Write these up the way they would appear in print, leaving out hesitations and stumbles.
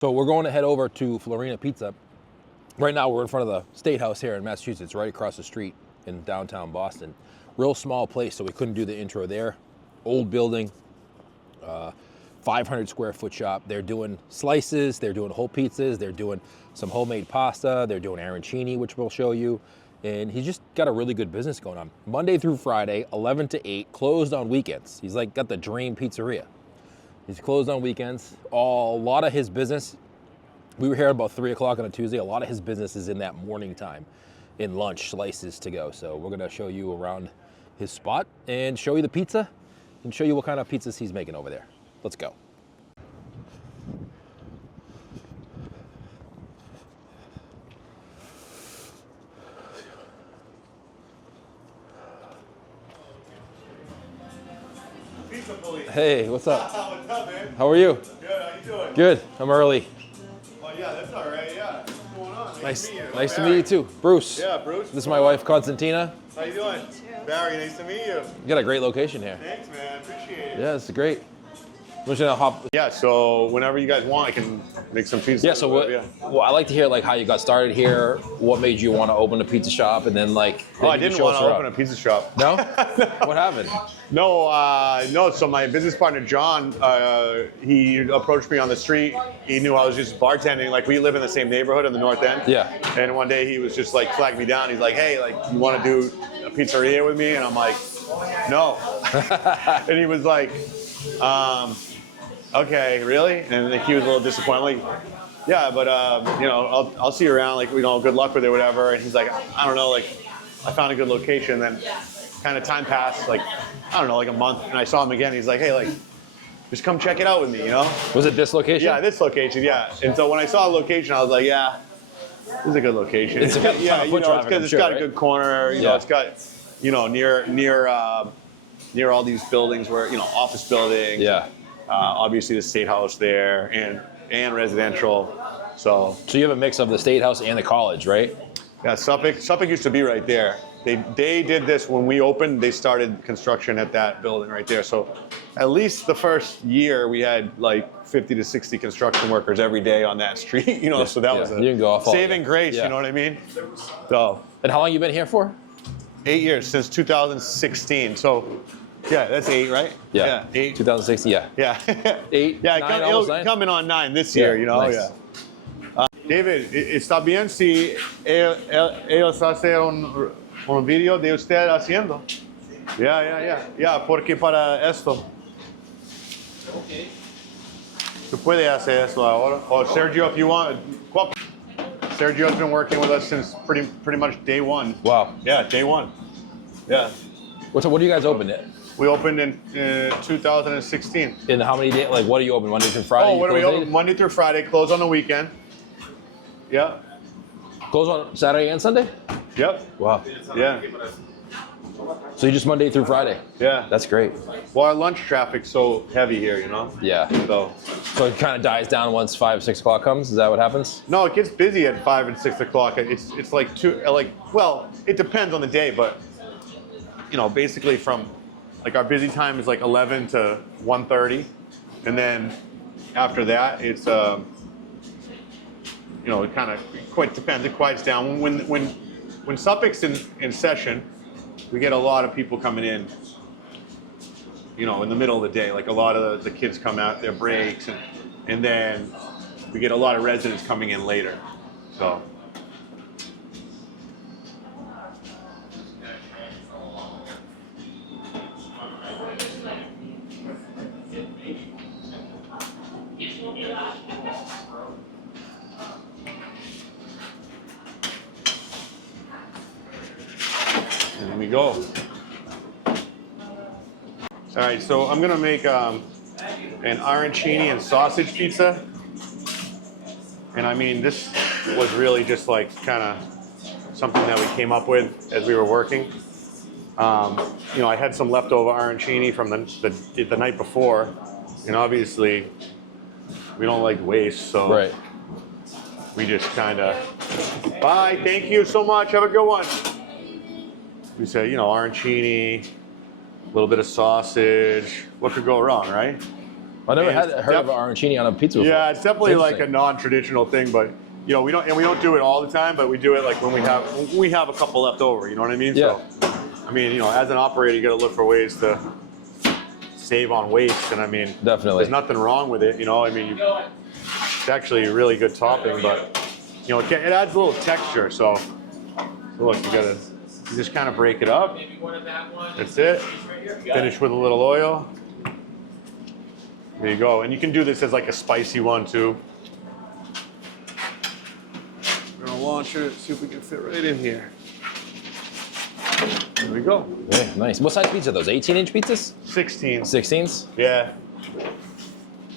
So we're going to head over to Florina Pizza. Right now we're in front of the State House here in Massachusetts, right across the street in downtown Boston. Real small place, so we couldn't do the intro there. Old building, 500 square foot shop. They're doing slices, they're doing whole pizzas, they're doing some homemade pasta, they're doing arancini, which we'll show you. And he's just got a really good business going on. Monday through Friday, 11 to 8, closed on weekends. He's like got the dream pizzeria. He's closed on weekends. A lot of his business, we were here about 3 o'clock on a Tuesday. A lot of his business is in that morning time, in lunch, slices to go. So we're gonna show you around his spot and show you the pizza and show you what kind of pizzas he's making over there. Let's go. Hey, what's up? What's up, man? How are you? Good, how you doing? Good, I'm early. Oh, yeah, that's all right, yeah. What's going on? Nice to meet you. to meet you too. Bruce. Yeah, Bruce. This is my wife, Constantina. How you doing? Barry, nice to meet you. You got a great location here. Thanks, man, appreciate it. Yeah, it's great. We're just gonna hop. Yeah, so whenever you guys want, I can make some pizza. Yeah, so well, I like to hear like how you got started here, what made you want to open a pizza shop, and then like. Oh, I didn't want to open a pizza shop. No? What happened? No, so my business partner, John, he approached me on the street. He knew I was just bartending. Like, we live in the same neighborhood in the North End. Yeah. And one day he was just like, flagged me down. He's like, hey, like, you want to do a pizzeria with me? And I'm like, no. And he was like, okay, really? And he was a little disappointed. Like, yeah, but you know, I'll see you around. Like, you know, good luck with it, whatever. And he's like, I don't know, like, I found a good location. Then kind of time passed, like, I don't know, like a month, and I saw him again. He's like, hey, like, just come check it out with me, you know? Was it this location? Yeah, this location, yeah. And so when I saw the location, I was like, yeah, this is a good location. It's a good yeah, you know, it's got right? a good corner. You know, it's got, you know, near all these buildings where, you know, office buildings. Yeah. Obviously the State House there and residential. So you have a mix of the State House and the college, right? yeah, Suffolk used to be right there. They did this when we opened. They started construction at that building right there. So at least the first year we had like 50 to 60 construction workers every day on that street. You know, so that was a you can go off saving grace. Yeah. You know what I mean? So. And how long you been here for? 8 years, since 2016. So yeah, that's 8, right? Yeah. 8. 2016. Yeah. Yeah. 8. Yeah, 9, almost 9. coming on 9 this year. You know. Nice. Yeah. David, ¿está bien si ellos hacen un video de usted haciendo? Yeah, porque para esto. Okay. Tú puedes hacer esto ahora. Or Sergio, if you want. Sergio's been working with us since pretty much day one. Wow. Yeah, day one. Yeah. What do you guys open it? We opened in 2016. In how many days? Like, what do you open? Monday through Friday? Oh, what do we open? Monday through Friday, close on the weekend. Yeah. Close on Saturday and Sunday? Yep. Wow. Yeah. So you just Monday through Friday? Yeah. That's great. Well, our lunch traffic's so heavy here, you know? Yeah. So it kind of dies down once 5, 6 o'clock comes? Is that what happens? no, it gets busy at 5 and 6 o'clock. It's like well, it depends on the day, but you know, basically from like our busy time is like 11 to 1:30, and then after that it's you know, it kind of quite depends. It quiets down when Suffolk's in session. We get a lot of people coming in, you know, in the middle of the day. Like a lot of the kids come out their breaks, and then we get a lot of residents coming in later. So. There we go. All right, so I'm gonna make an arancini and sausage pizza. And I mean, this was really just like kind of something that we came up with as we were working. You know, I had some leftover arancini from the night before, and obviously we don't like waste, so Right. we just kind of, bye, thank you so much, have a good one. We say, you know, arancini, a little bit of sausage. What could go wrong, right? I never heard of arancini on a pizza before. Yeah, it's definitely like a non-traditional thing, but you know, we don't do it all the time, but we do it like when we have a couple left over. You know what I mean? Yeah. So, I mean, you know, as an operator, you got to look for ways to save on waste, and I mean, definitely, there's nothing wrong with it. You know, I mean, it's actually a really good topping, but you know, it adds a little texture. So look, you just kind of break it up. That's it. Finish with a little oil. There you go. And you can do this as like a spicy one too. We're gonna launch it, see if we can fit right in here. There we go. Yeah, nice. What size pizza are those? 18-inch pizzas? 16. 16s? Yeah.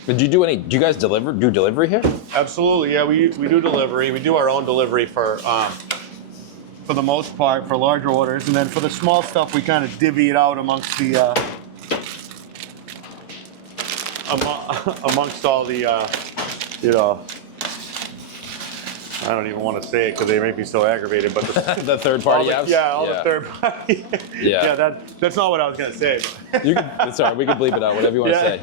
Do you guys do delivery here? Absolutely, yeah, we do delivery. We do our own delivery for the most part, for larger orders. And then for the small stuff, we kind of divvy it out amongst the, amongst all the, you know, I don't even want to say it because they make me so aggravated, but the third party apps? The third party. Yeah, that's not what I was going to say. It's all right, we can bleep it out, whatever you want to say.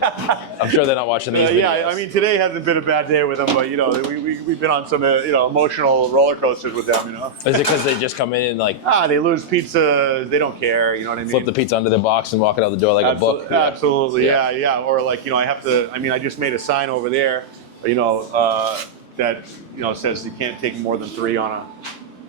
I'm sure they're not watching these videos. Yeah, I mean, today hasn't been a bad day with them, but, you know, we've been on some, you know, emotional roller coasters with them, you know. Is it because they just come in and like... they lose pizza, they don't care, you know what I mean? Flip the pizza under their box and walk it out the door like a book? Absolutely, yeah. Or like, you know, I just made a sign over there, you know, that, you know, says you can't take more than 3 on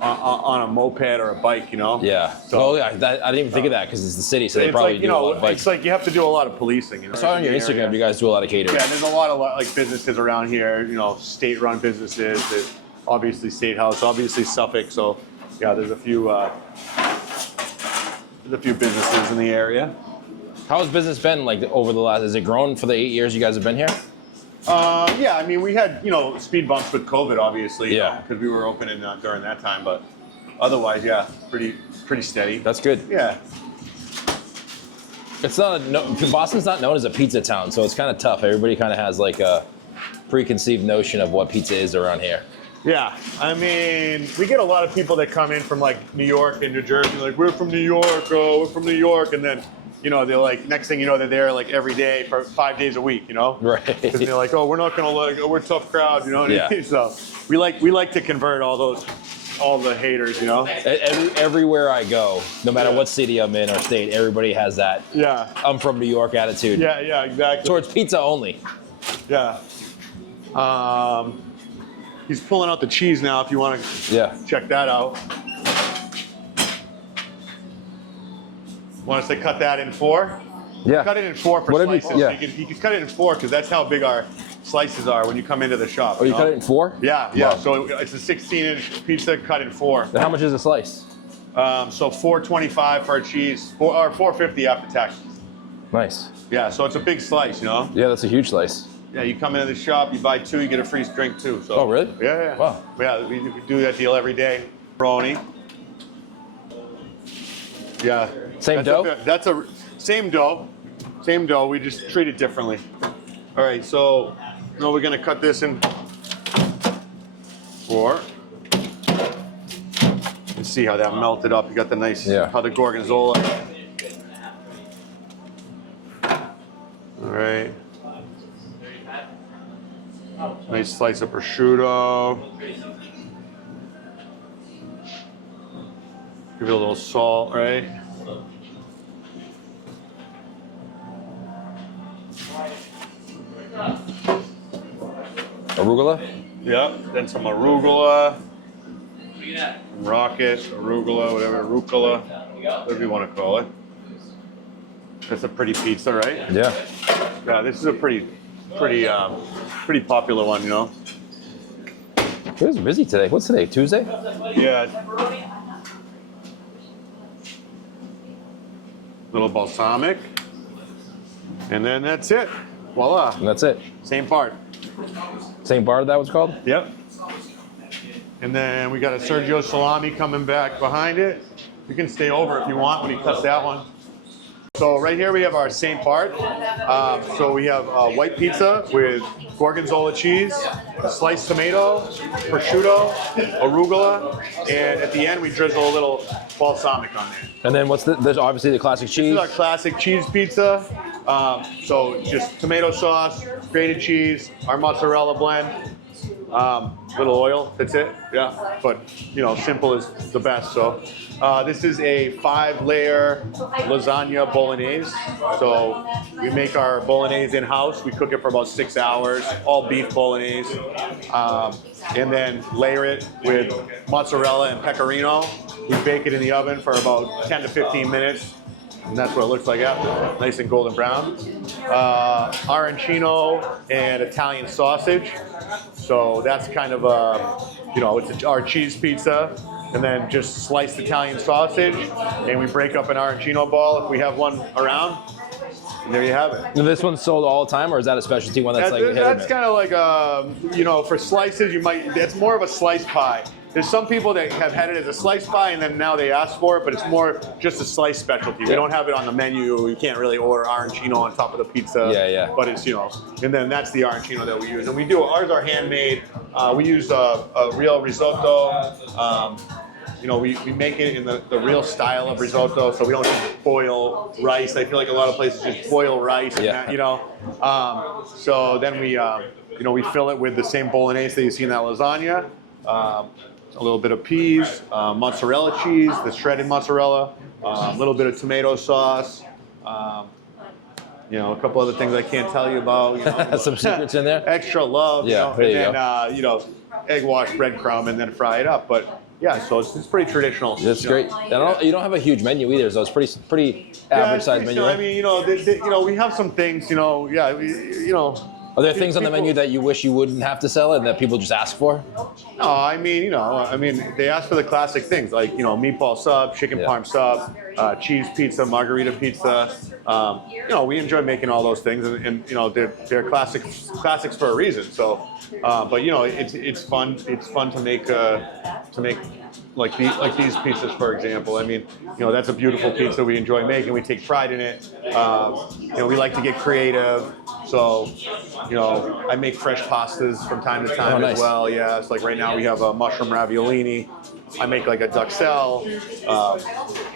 a moped or a bike, you know? Yeah. So, I didn't even think of that because it's the city, so they probably like, do a lot of bikes. It's like you have to do a lot of policing, you know? I saw on your Instagram you guys do a lot of catering. Yeah, there's a lot of like businesses around here, you know, state-run businesses. There's obviously State House, obviously Suffolk. So, yeah, there's a few businesses in the area. How has business been like over the last? Has it grown for the 8 years you guys have been here? Yeah, I mean, we had, you know, speed bumps with COVID, obviously, yeah, because we were open during that time, but otherwise, yeah, pretty steady. That's good. Yeah. It's not Boston's not known as a pizza town, so it's kind of tough. Everybody kind of has like a preconceived notion of what pizza is around here. Yeah, I mean, we get a lot of people that come in from like New York and New Jersey, like, we're from New York, we're from New York, and then, you know, they're like, next thing you know, they're there like every day for 5 days a week, you know? Right. Because they're like, oh, we're not gonna we're a tough crowd, you know what I mean? So we like to convert all the haters, you know? Everywhere I go, no matter what city I'm in or state, everybody has that I'm from New York attitude. Yeah, exactly. Towards pizza only. Yeah. He's pulling out the cheese now if you want to check that out. Want us to cut that in 4? Yeah. Cut it in 4 for slices. You can cut it in 4 because that's how big our slices are when you come into the shop. Oh, you cut it in 4? Yeah. Wow. So it's a 16-inch pizza cut in 4. And how much is a slice? So $4.25 for a cheese, or $4.50 after tax. Nice. Yeah, so it's a big slice, you know? Yeah, that's a huge slice. Yeah, you come into the shop, you buy 2, you get a free drink too. So. Oh, really? Yeah. Wow. Yeah, we do that deal every day. Brony. Yeah. Same dough? That's a same dough. Same dough. We just treat it differently. All right, so now we're gonna cut this in 4. And see how that melted up. You got the nice, how the Gorgonzola. All right. Nice slice of prosciutto. Give it a little salt, right? Arugula? Yep, then some arugula. Rocket, arugula, whatever, rucola, whatever you want to call it. That's a pretty pizza, right? Yeah. Yeah, this is a pretty popular one, you know. It was busy today. What's today? Tuesday? Yeah. Little balsamic, and then that's it. Voila. And that's it. Same part. Same bar that was called? Yep. And then we got a Sergio salami coming back behind it. You can stay over if you want when he cuts that one. So right here we have our St. Part. So we have white pizza with Gorgonzola cheese, sliced tomato, prosciutto, arugula, and at the end we drizzle a little balsamic on there. And then there's obviously the classic cheese. This is our classic cheese pizza. So just tomato sauce, grated cheese, our mozzarella blend, little oil, that's it, yeah. But, you know, simple is the best, so. This is a 5-layer lasagna bolognese. So we make our bolognese in-house. We cook it for about 6 hours, all beef bolognese. And then layer it with mozzarella and pecorino. We bake it in the oven for about 10 to 15 minutes. And that's what it looks like after, nice and golden brown. Arancino and Italian sausage. So that's kind of a, you know, it's our cheese pizza. And then just sliced Italian sausage, and we break up an arancino ball if we have one around. And there you have it. And this one's sold all the time, or is that a specialty one that's like hit or That's miss? kind of like you know, for slices, you might. That's more of a slice pie. There's some people that have had it as a slice pie, and then now they ask for it, but it's more just a slice specialty. We don't have it on the menu. You can't really order arancino on top of the pizza. Yeah, yeah. But it's, you know, and then that's the arancino that we use. And we do, ours are handmade. We use a real risotto. You know, we make it in the real style of risotto, so we don't just boil rice. I feel like a lot of places just boil rice, and that, you know. So then we, you know, we fill it with the same bolognese that you see in that lasagna. A little bit of peas, mozzarella cheese, the shredded mozzarella, a little bit of tomato sauce, you know, a couple other things I can't tell you about. You know, Some secrets in there? Extra love, Yeah, you know, there and you then, you know, egg wash breadcrumb and then fry it up. But yeah, so it's pretty traditional. That's you great. know. And you don't have a huge menu either, so it's pretty average size menu. So, Right? I mean, you know, you know, we have some things, you know, yeah, you know. Are there things on the menu that you wish you wouldn't have to sell and that people just ask for? No, I mean, you know, they ask for the classic things like, you know, meatball sub, chicken parm sub, cheese pizza, margarita pizza. You know, we enjoy making all those things, and you know, they're classics for a reason. So, but you know, it's fun. It's fun to make like these pizzas, for example. I mean, you know, that's a beautiful pizza we enjoy making. We take pride in it. You know, we like to get creative. So, you know, I make fresh pastas from time to time as well. Yeah, it's like right now we have a mushroom raviolini. I make like a duxelle,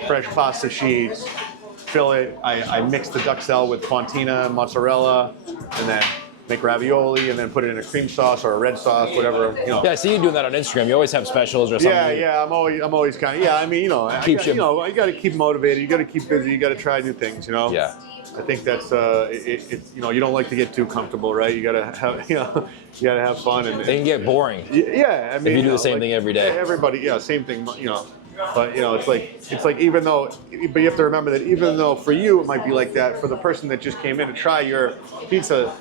fresh pasta sheets. Fill it. I mix the duxelle with fontina, mozzarella, and then make ravioli, and then put it in a cream sauce or a red sauce, whatever. You know. Yeah, I see you doing that on Instagram. You always have specials or something. Yeah. I'm always kind of. Yeah, I mean, you know, you got to keep motivated. You got to keep busy. You got to try new things. You know. Yeah. I think that's you know, you don't like to get too comfortable, right? You gotta have, you know, you gotta have fun, and They can get boring. yeah. I mean, if you do the same thing every day. Everybody, yeah, same thing. You know. But you know, it's like even though, but you have to remember that even though for you it might be like that, for the person that just came in to try your pizza,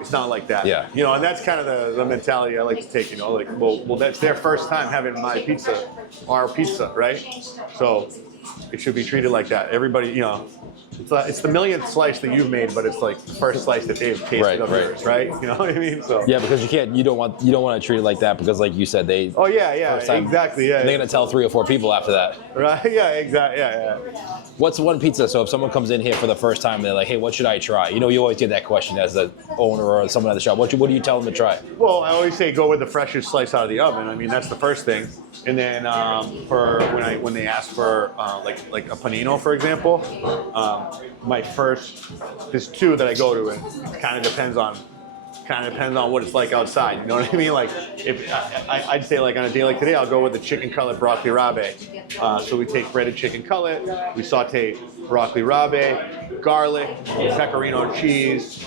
it's not like that. Yeah. You know, and that's kind of the mentality I like to take. You know, like well, that's their first time having my pizza, our pizza, right? So it should be treated like that. Everybody, you know. It's the millionth slice that you've made, but it's like the first slice that they've tasted of yours, right? You know what I mean? So yeah, because you don't want to treat it like that because, like you said, they. Oh yeah, exactly, yeah. They're gonna tell 3 or 4 people after that. Right? Yeah, exactly, yeah. What's one pizza? So if someone comes in here for the first time, they're like, "Hey, what should I try?" You know, you always get that question as the owner or someone at the shop. What do you tell them to try? Well, I always say go with the freshest slice out of the oven. I mean, that's the first thing. And then for when they ask for like a panino, for example, there's 2 that I go to, and it kind of depends on what it's like outside. You know what I mean? Like if I'd say like on a day like today, I'll go with the chicken cutlet broccoli rabe. So we take breaded chicken cutlet, we saute broccoli rabe, garlic, pecorino cheese,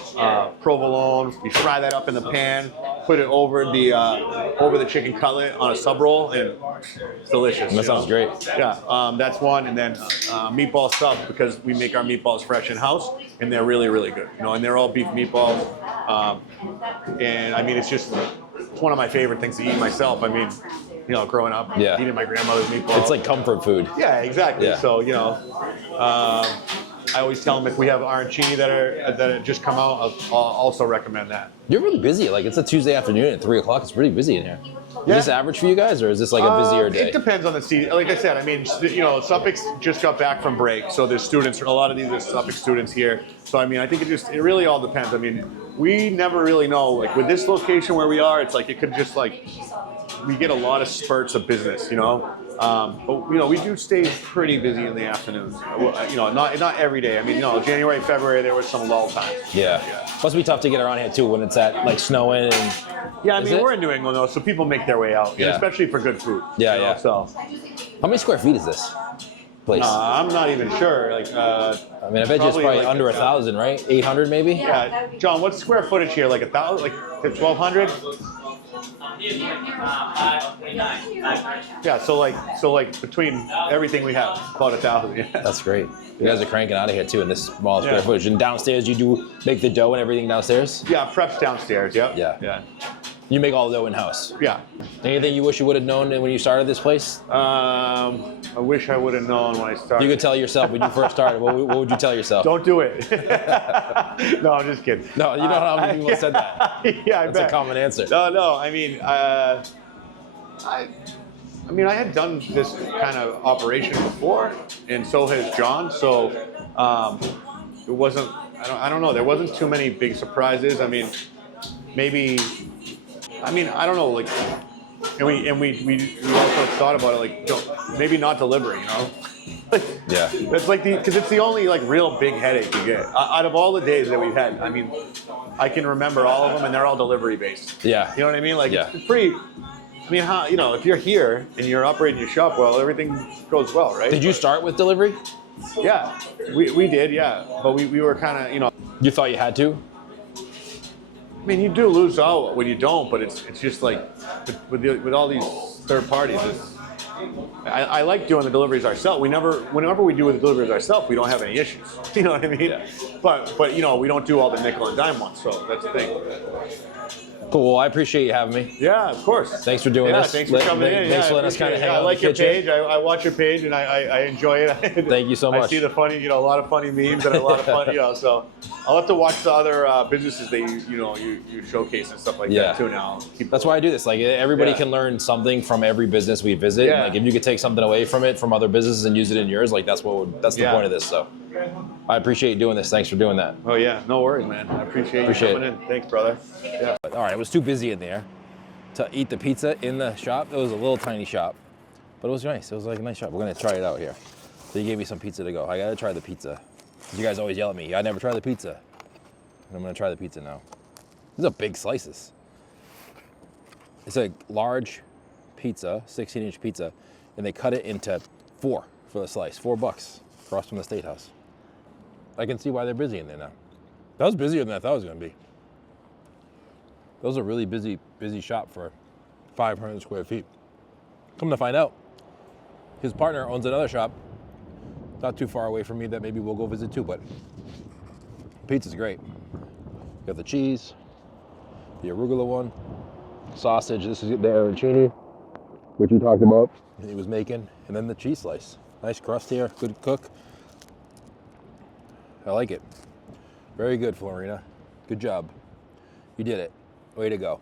provolone. We fry that up in the pan, put it over the chicken cutlet on a sub roll, and it's delicious. That sounds great. Yeah, that's one, and then meatball sub, because we make our meatballs fresh in house, and they're really, really good. You know, and they're all beef meatballs. And I mean, it's one of my favorite things to eat myself. I mean, you know, growing up, eating my grandmother's meatballs. It's like comfort food. Yeah, exactly. Yeah. So, you know, I always tell them if we have arancini that are just come out, I'll also recommend that. You're really busy. Like it's a Tuesday afternoon at 3 o'clock. It's pretty busy in here. Is this average for you guys, or is this like a busier day? It depends on the season. Like I said, I mean, you know, Suffolk just got back from break, so there's students. A lot of these are Suffolk students here. So I mean, I think it really all depends. I mean, we never really know. Like with this location where we are, it's like it could just like we get a lot of spurts of business, you know. But you know, we do stay pretty busy in the afternoons. You know, not every day. I mean, January, February, there was some lull times. Yeah. Must be tough to get around here too when it's at like snowing and. Yeah, I mean, we're in New England though, so people make their way out, Yeah. especially for good food. Yeah, you know, yeah. So, how many square feet is this place? I'm not even sure. Like, I mean, I bet you it's probably like under 1,000, right? 800 maybe? Yeah, John, what's square footage here? Like 1,000, like 1,200? Yeah, so like between everything we have, about 1,000. Yeah. That's great. You guys are cranking out of here too in this small square footage. And downstairs, you do make the dough and everything downstairs? Yeah, preps downstairs. Yep. Yeah. You make all the dough in house. Yeah. Anything you wish you would have known when you started this place? I wish I would have known when I started. You could tell yourself when you first started. What would you tell yourself? Don't do it. No, I'm just kidding. No, you know how many people have said that. Yeah, I That's bet. a common answer. No. I mean, I mean, I had done this kind of operation before, and so has John. So it wasn't. I don't know. There wasn't too many big surprises. I mean, maybe. I mean, I don't know. Like, and we also thought about it. Like, maybe not delivery. You know. Yeah. That's like because it's the only like real big headache you get out of all the days that we've had. I mean, I can remember all of them, and they're all delivery based. Yeah. You know what I mean? Like, Yeah. it's pretty. I mean, how if you're here and you're operating your shop well, everything goes well, right? Did you start with delivery? Yeah, we did, yeah. But we were kind of, You thought you had to? I mean, you do lose out when you don't, but it's just like with all these third parties. I like doing the deliveries ourselves. Whenever we do the deliveries ourselves, we don't have any issues. You know what I mean? Yeah. But we don't do all the nickel and dime ones, so that's the thing. Cool. Well, I appreciate you having me. Yeah, of course. Thanks for doing this. Thanks for coming in. Thanks for letting us kind of hang out. I like in the your kitchen. page. I watch your page and I enjoy it. Thank you so much. I see the funny, a lot of funny memes and a lot of fun, So I'll have to watch the other businesses that you showcase and stuff like that too. Now that's why I do this. Like everybody can learn something from every business we visit. Yeah. And, like if you could take something away from it from other businesses and use it in yours, like that's the point of this. So I appreciate you doing this. Thanks for doing that. Oh yeah, no worries, man. I appreciate you coming in. Thanks, brother. Yeah. All right, it was too busy in there to eat the pizza in the shop. It was a little tiny shop, but it was nice. It was like a nice shop. We're gonna try it out here. So he gave me some pizza to go. I gotta try the pizza. You guys always yell at me, I never try the pizza. And I'm gonna try the pizza now. These are big slices. It's a large pizza, 16-inch pizza, and they cut it into 4 for the slice, $4 across from the State House. I can see why they're busy in there now. That was busier than I thought it was gonna be. That was a really busy shop for 500 square feet. Come to find out, his partner owns another shop not too far away from me that maybe we'll go visit too, but pizza's great. You got the cheese, the arugula one, sausage, this is the arancini, which you talked about, and he was making, and then the cheese slice. Nice crust here, good cook. I like it. Very good, Florina. Good job. You did it. Way to go.